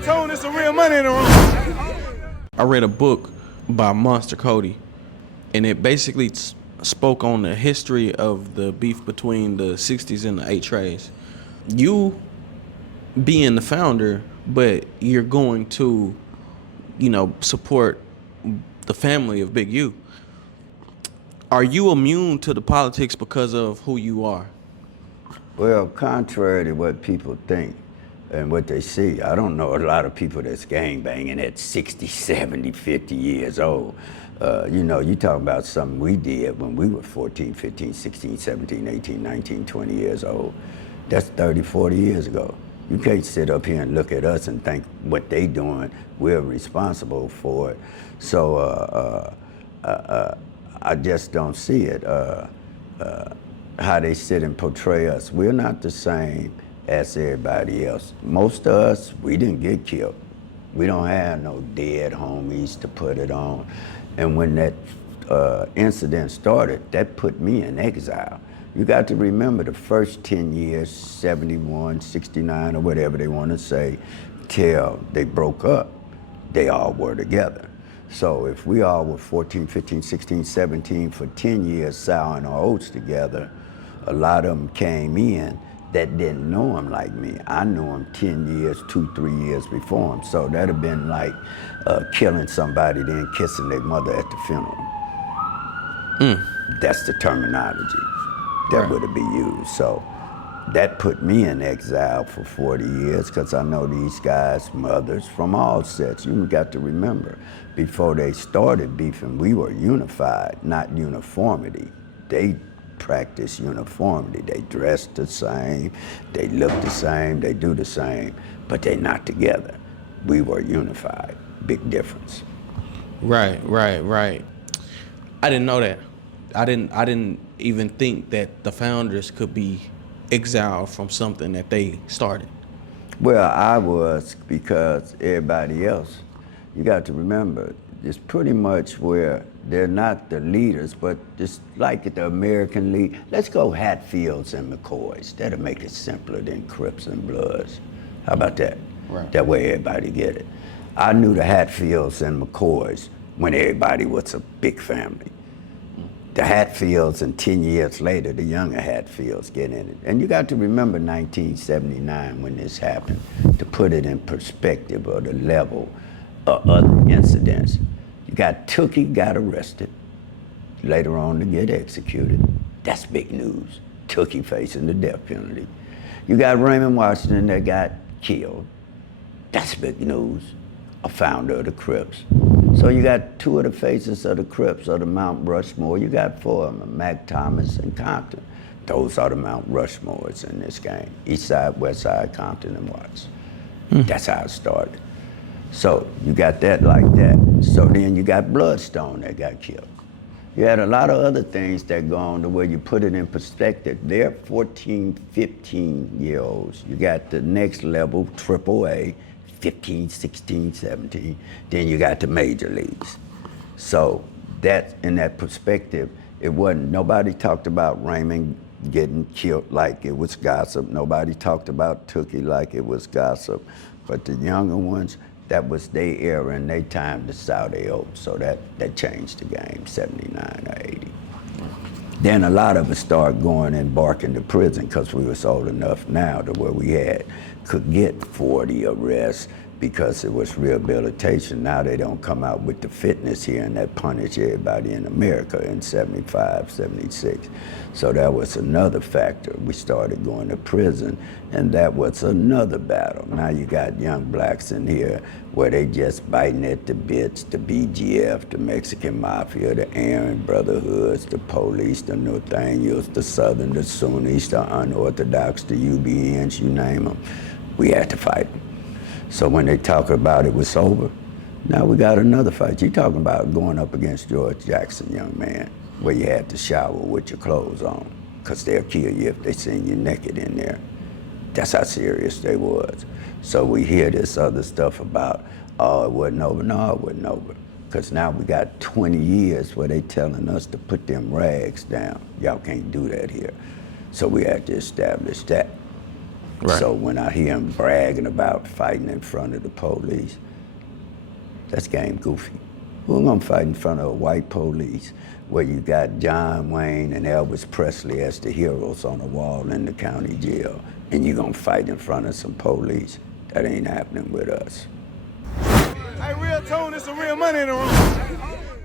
RealToon, it's some real money in the room. I read a book by Monster Cody, and it basically spoke on the history of the beef between the 60s and the 8 Trays. You being the founder, but you're going to, support the family of Big U. Are you immune to the politics because of who you are? Well, contrary to what people think and what they see, I don't know a lot of people that's gangbanging at 60, 70, 50 years old. You talking about something we did when we were 14, 15, 16, 17, 18, 19, 20 years old. That's 30, 40 years ago. You can't sit up here and look at us and think what they doing, we're responsible for it. So I just don't see it, how they sit and portray us. We're not the same as everybody else. Most of us, we didn't get killed. We don't have no dead homies to put it on. And when that incident started, that put me in exile. You got to remember the first 10 years, 71, 69, or whatever they want to say, till they broke up, they all were together. So if we all were 14, 15, 16, 17 for 10 years sowing our oats together, a lot of them came in that didn't know him like me. I knew him 10 years, 2, 3 years before him. So that'd have been like killing somebody, then kissing their mother at the funeral. That's the terminology that would have been used. So that put me in exile for 40 years because I know these guys' mothers from all sets. You got to remember, before they started beefing, we were unified, not uniformity. They practice uniformity. They dress the same, they look the same, they do the same, but they're not together. We were unified. Big difference. Right. I didn't know that. I didn't even think that the founders could be exiled from something that they started. Well, I was, because everybody else, you got to remember, it's pretty much where they're not the leaders, but just like the American league. Let's go Hatfields and McCoys. That'll make it simpler than Crips and Bloods. How about that? Right. That way everybody get it. I knew the Hatfields and McCoys when everybody was a big family. The Hatfields, and 10 years later, the younger Hatfields get in it. And you got to remember 1979 when this happened, to put it in perspective of the level of other incidents. You got Tookie got arrested, later on to get executed. That's big news. Tookie facing the death penalty. You got Raymond Washington that got killed. That's big news. A founder of the Crips. So you got two of the faces of the Crips, or the Mount Rushmore. You got four of them, Mac Thomas and Compton. Those are the Mount Rushmores in this game. East Side, West Side, Compton, and Watts. That's how it started. So you got that like that. So then you got Bloodstone that got killed. You had a lot of other things that go on to where you put it in perspective. They're 14, 15-year-olds. You got the next level, AAA, 15, 16, 17. Then you got the major leagues. So that, in that perspective, it wasn't, nobody talked about Raymond getting killed like it was gossip. Nobody talked about Tookie like it was gossip. But the younger ones, that was their era and their time to sow their oats. So that changed the game, 79 or 80. Then a lot of us started going and barking to prison because we was old enough now to where we could get 40 arrests because it was rehabilitation. Now they don't come out with the fitness here and that punish everybody in America in 75, 76. So that was another factor. We started going to prison, and that was another battle. Now you got young blacks in here where they just biting at the bits, the BGF, the Mexican Mafia, the Aryan Brotherhoods, the police, the Nathaniels, the Southern, the Sunnis, the Unorthodox, the UBNs, you name them. We had to fight them. So when they talk about it was over, now we got another fight. You talking about going up against George Jackson, young man, where you had to shower with your clothes on, because they'll kill you if they seen you naked in there. That's how serious they was. So we hear this other stuff about, oh, it wasn't over. No, it wasn't over. Because now we got 20 years where they telling us to put them rags down. Y'all can't do that here. So we had to establish that. Right. So when I hear him bragging about fighting in front of the police, that's game goofy. Who gonna fight in front of a white police where you got John Wayne and Elvis Presley as the heroes on the wall in the county jail, and you gonna fight in front of some police? That ain't happening with us. Hey, RealToon, it's some real money in the room.